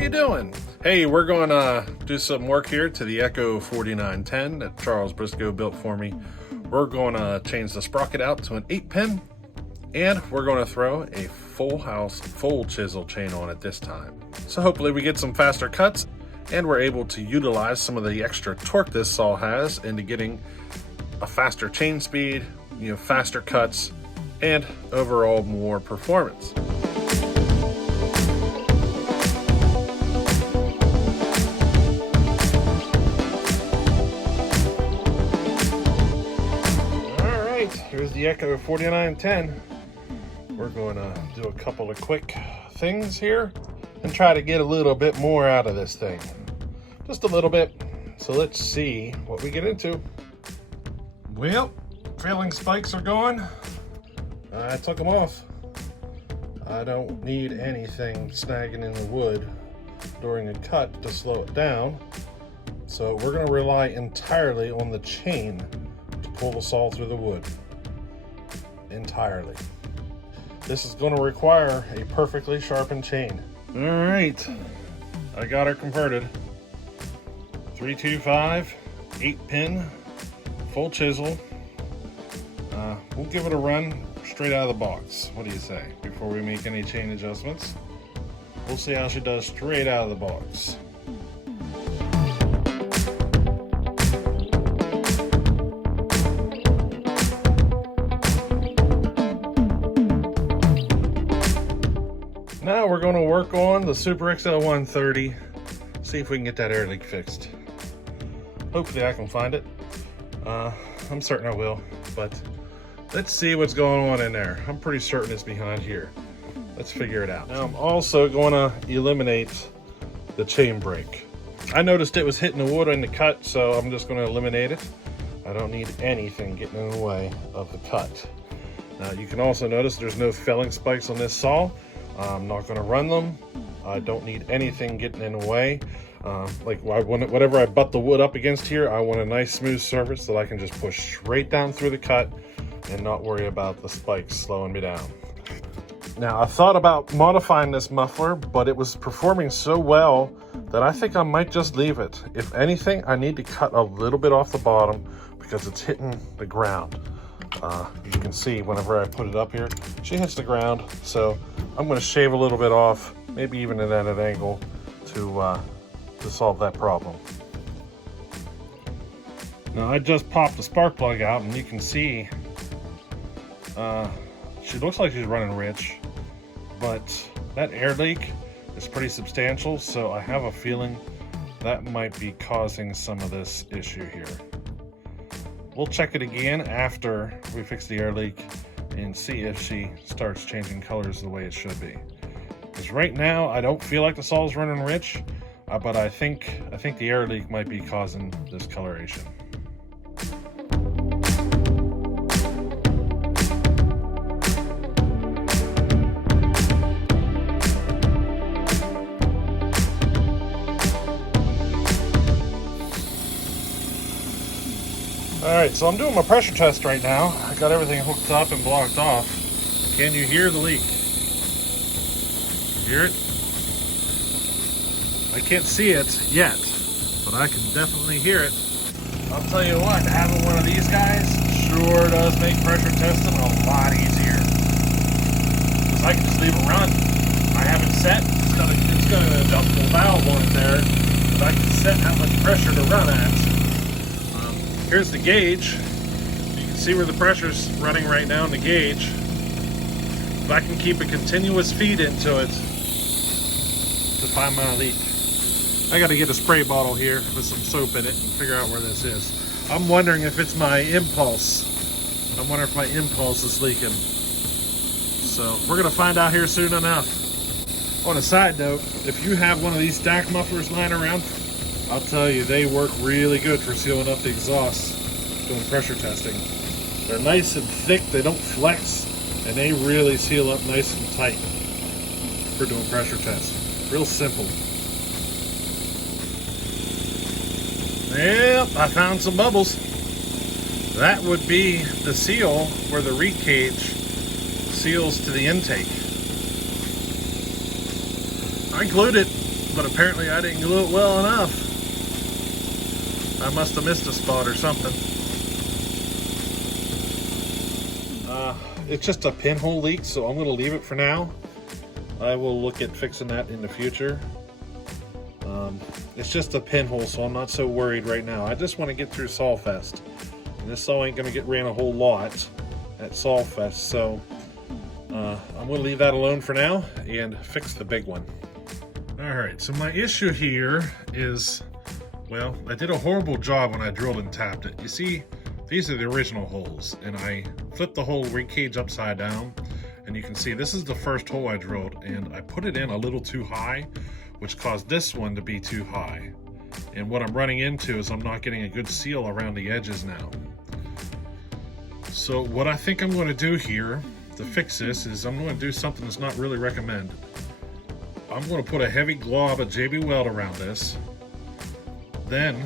you doing? Hey, we're going to do some work here to the Echo 4910 that Charles Briscoe built for me. We're going to change the sprocket out to an 8-pin, and we're going to throw a full chisel chain on it this time. So hopefully we get some faster cuts, and we're able to utilize some of the extra torque this saw has into getting a faster chain speed, faster cuts, and overall more performance. Here's the Echo 4910. We're going to do a couple of quick things here and try to get a little bit more out of this thing. Just a little bit. So let's see what we get into. Well, failing spikes are gone. I took them off. I don't need anything snagging in the wood during a cut to slow it down. So we're going to rely entirely on the chain to pull the saw through the wood. Entirely. This is going to require a perfectly sharpened chain. All right, I got her converted. 325, 8-pin, full chisel. We'll give it a run straight out of the box. What do you say? Before we make any chain adjustments, we'll see how she does straight out of the box. Now we're going to work on the Super XL-130, see if we can get that air leak fixed. Hopefully I can find it. I'm certain I will, but let's see what's going on in there. I'm pretty certain it's behind here. Let's figure it out. Now I'm also going to eliminate the chain brake. I noticed it was hitting the wood in the cut, so I'm just going to eliminate it. I don't need anything getting in the way of the cut. Now you can also notice there's no felling spikes on this saw. I'm not going to run them. I don't need anything getting in the way. Whatever I butt the wood up against here, I want a nice smooth surface that I can just push straight down through the cut and not worry about the spikes slowing me down. Now I thought about modifying this muffler, but it was performing so well that I think I might just leave it. If anything, I need to cut a little bit off the bottom because it's hitting the ground. You can see whenever I put it up here, she hits the ground. So I'm going to shave a little bit off, maybe even at an angle to solve that problem. Now I just popped the spark plug out, and you can see she looks like she's running rich, but that air leak is pretty substantial, so I have a feeling that might be causing some of this issue here. We'll check it again after we fix the air leak and see if she starts changing colors the way it should be. Because right now I don't feel like the saw is running rich, but I think the air leak might be causing this coloration. Alright, so I'm doing my pressure test right now. I got everything hooked up and blocked off. Can you hear the leak? Hear it? I can't see it yet, but I can definitely hear it. I'll tell you what, having one of these guys sure does make pressure testing a lot easier. Because I can just leave it run. I have it set. It's got an adjustable valve on it there, but I can set how much pressure to run at. Here's the gauge. You can see where the pressure's running right now in the gauge. If I can keep a continuous feed into it to find my leak. I gotta get a spray bottle here with some soap in it and figure out where this is. I'm wondering if it's my impulse. I wonder if my impulse is leaking. So we're gonna find out here soon enough. On a side note, if you have one of these stack mufflers lying around, I'll tell you, they work really good for sealing up the exhaust doing pressure testing. They're nice and thick, they don't flex, and they really seal up nice and tight for doing pressure tests. Real simple. Yep, I found some bubbles. That would be the seal where the reed cage seals to the intake. I glued it but apparently I didn't glue it well enough. I must have missed a spot or something. It's just a pinhole leak, so I'm going to leave it for now. I will look at fixing that in the future. It's just a pinhole, so I'm not so worried right now. I just want to get through Solfest. And this saw ain't going to get ran a whole lot at Solfest, so I'm going to leave that alone for now and fix the big one. Alright, so my issue here is, well, I did a horrible job when I drilled and tapped it. You see, these are the original holes, and I flipped the whole rig cage upside down, and you can see this is the first hole I drilled, and I put it in a little too high, which caused this one to be too high. And what I'm running into is I'm not getting a good seal around the edges now. So what I think I'm going to do here to fix this is I'm going to do something that's not really recommended. I'm going to put a heavy glob of JB Weld around this. Then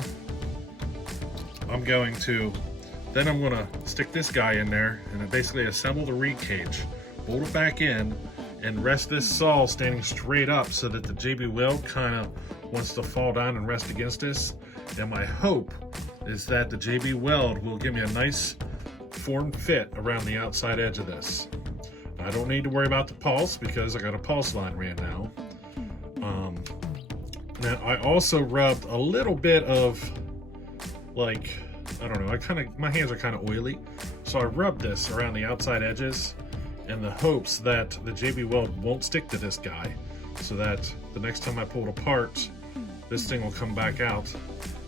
I'm going to stick this guy in there and basically assemble the reed cage, bolt it back in, and rest this saw standing straight up so that the JB Weld kind of wants to fall down and rest against this. And my hope is that the JB Weld will give me a nice form fit around the outside edge of this. I don't need to worry about the pulse because I got a pulse line ran now. Now I also rubbed a little bit of, like, I don't know, my hands are kind of oily, so I rubbed this around the outside edges in the hopes that the JB Weld won't stick to this guy, so that the next time I pull it apart, this thing will come back out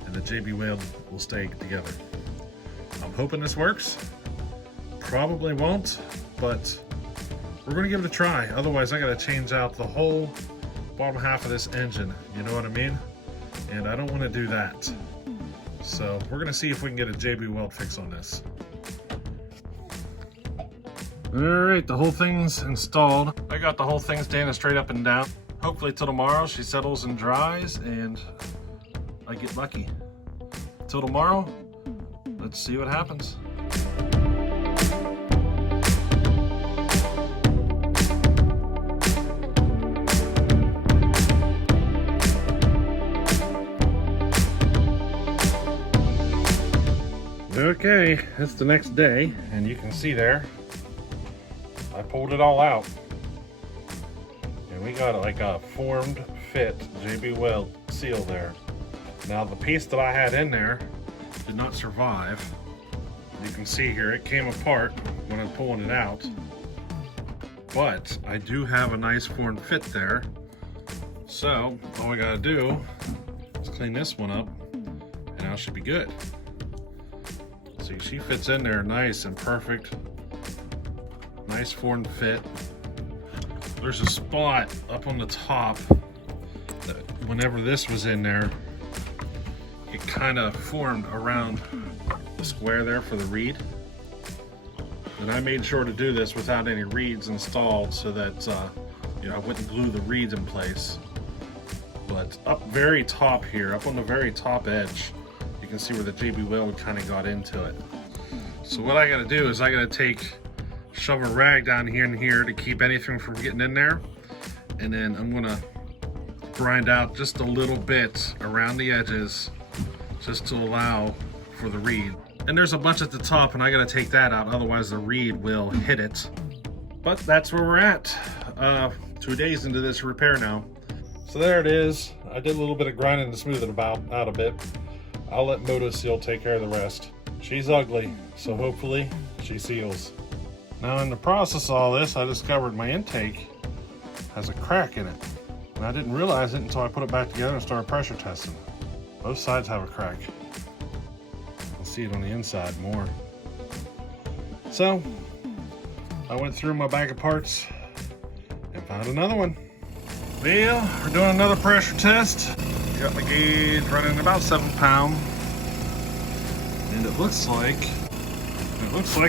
and the JB Weld will stay together. I'm hoping this works. Probably won't, but we're gonna give it a try. Otherwise I gotta change out the whole bottom half of this engine, you know what I mean? And I don't want to do that. So we're gonna see if we can get a JB Weld fix on this. Alright, the whole thing's installed. I got the whole thing standing straight up and down. Hopefully till tomorrow she settles and dries and I get lucky. Till tomorrow, let's see what happens. Okay, it's the next day, and you can see there, I pulled it all out. And we got like a formed fit JB Weld seal there. Now the piece that I had in there did not survive. You can see here, it came apart when I'm pulling it out. But I do have a nice formed fit there. So all we gotta do is clean this one up, and I should be good. See, she fits in there nice and perfect. Nice formed fit. There's a spot up on the top that whenever this was in there, it kind of formed around the square there for the reed. And I made sure to do this without any reeds installed so that you know, I wouldn't glue the reeds in place. But up very top here, up on the very top edge, you can see where the JB Weld kind of got into it. So what I gotta do is I gotta shove a rag down here and here to keep anything from getting in there. And then I'm gonna grind out just a little bit around the edges just to allow for the reed. And there's a bunch at the top and I gotta take that out, otherwise the reed will hit it. But that's where we're at. 2 days into this repair now. So there it is. I did a little bit of grinding to smooth it out a bit. I'll let MotoSeal take care of the rest. She's ugly, so hopefully she seals. Now in the process of all this, I discovered my intake has a crack in it. And I didn't realize it until I put it back together and started pressure testing. Both sides have a crack. I'll see it on the inside more. So, I went through my bag of parts and found another one. Well, we're doing another pressure test. Got my gauge running about 7 pounds. And it looks like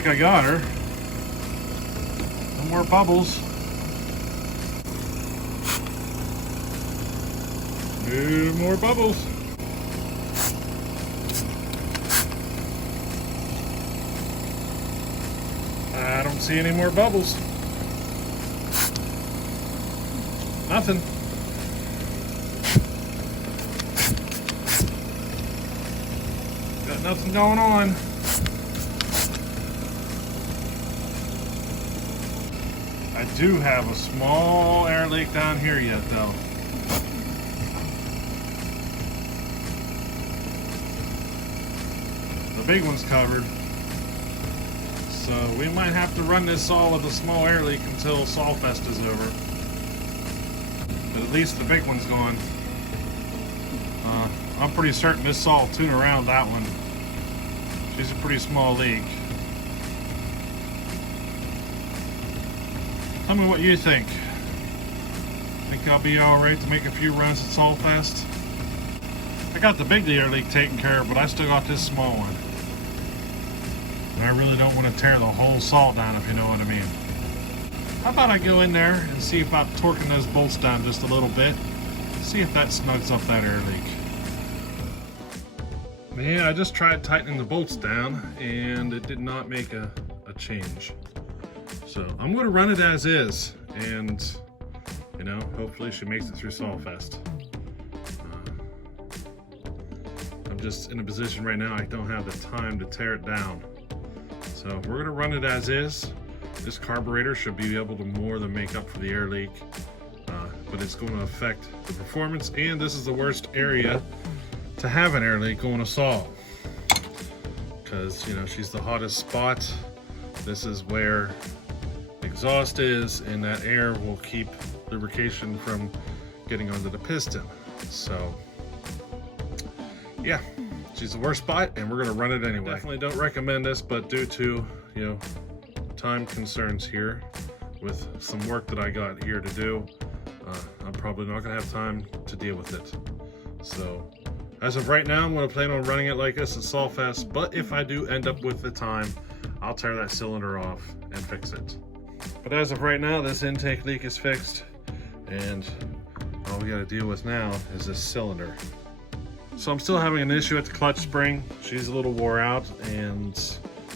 I got her. No more bubbles. No more bubbles. I don't see any more bubbles. Nothing. nothing going on. I do have a small air leak down here yet though. The big one's covered. So we might have to run this saw with a small air leak until Saw Fest is over. But at least the big one's gone. I'm pretty certain this saw will tune around that one. She's a pretty small leak. Tell me what you think. Think I'll be alright to make a few runs at Saw Fest? I got the big air leak taken care of, but I still got this small one. And I really don't want to tear the whole saw down, if you know what I mean. How about I go in there and see about torquing those bolts down just a little bit. See if that snugs up that air leak. Yeah, I just tried tightening the bolts down and it did not make a change. So I'm going to run it as is, and you know, hopefully she makes it through Saw Fest. I'm just in a position right now I don't have the time to tear it down. So we're going to run it as is. This carburetor should be able to more than make up for the air leak, but it's going to affect the performance, and this is the worst area to have an air leak on a saw, because you know, she's the hottest spot. This is where exhaust is, and that air will keep lubrication from getting onto the piston. So yeah, she's the worst spot, and we're gonna run it anyway. Definitely don't recommend this, but due to, you know, time concerns here with some work that I got here to do, I'm probably not gonna have time to deal with it. So as of right now, I'm gonna plan on running it like this at Saw Fest, but if I do end up with the time, I'll tear that cylinder off and fix it. But as of right now, this intake leak is fixed, and all we gotta deal with now is this cylinder. So I'm still having an issue at the clutch spring. She's a little wore out, and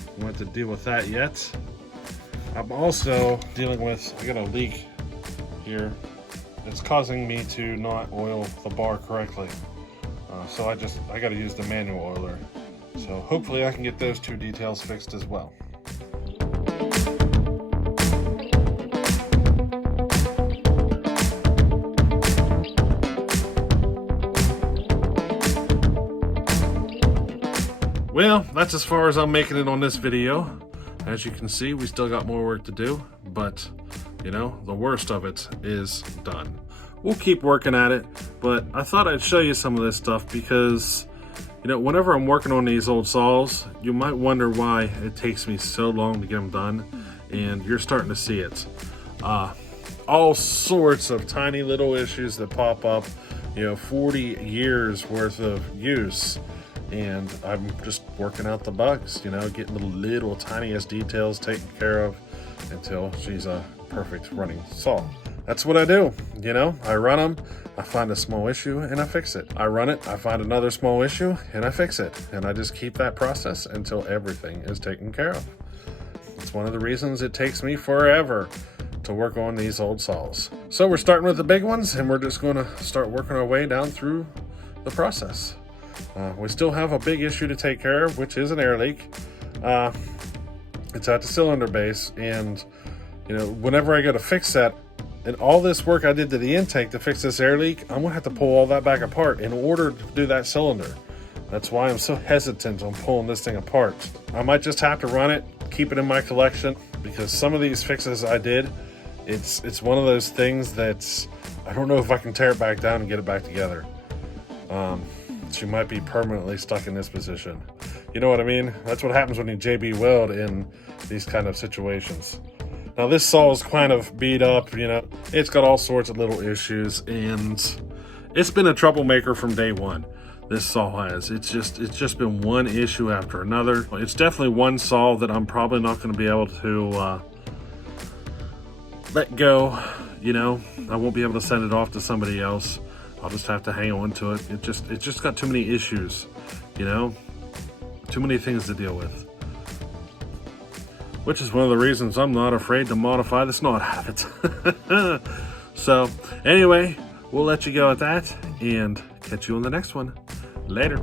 I won't have to deal with that yet. I'm also dealing with, I got a leak here. It's causing me to not oil the bar correctly. So I gotta use the manual oiler. So hopefully I can get those two details fixed as well. Well, that's as far as I'm making it on this video. As you can see, we still got more work to do, but you know, the worst of it is done. We'll keep working at it, but I thought I'd show you some of this stuff because, you know, whenever I'm working on these old saws, you might wonder why it takes me so long to get them done, and you're starting to see it. All sorts of tiny little issues that pop up, you know, 40 years worth of use, and I'm just working out the bugs, you know, getting the little tiniest details taken care of until she's a perfect running saw. That's what I do, you know, I run them, I find a small issue and I fix it. I run it, I find another small issue and I fix it. And I just keep that process until everything is taken care of. It's one of the reasons it takes me forever to work on these old saws. So we're starting with the big ones, and we're just gonna start working our way down through the process. We still have a big issue to take care of, which is an air leak. It's at the cylinder base, and you know, whenever I go to fix that, and all this work I did to the intake to fix this air leak, I'm gonna have to pull all that back apart in order to do that cylinder. That's why I'm so hesitant on pulling this thing apart. I might just have to run it, keep it in my collection, because some of these fixes I did, it's one of those things that's, I don't know if I can tear it back down and get it back together. She might be permanently stuck in this position. You know what I mean? That's what happens when you JB weld in these kind of situations. Now this saw is kind of beat up, you know, it's got all sorts of little issues, and it's been a troublemaker from day one. This saw has. It's just been one issue after another. It's definitely one saw that I'm probably not going to be able to let go. You know, I won't be able to send it off to somebody else. I'll just have to hang on to it. It just got too many issues, you know, too many things to deal with. Which is one of the reasons I'm not afraid to modify the snot habit. So anyway, we'll let you go at that and catch you on the next one. Later.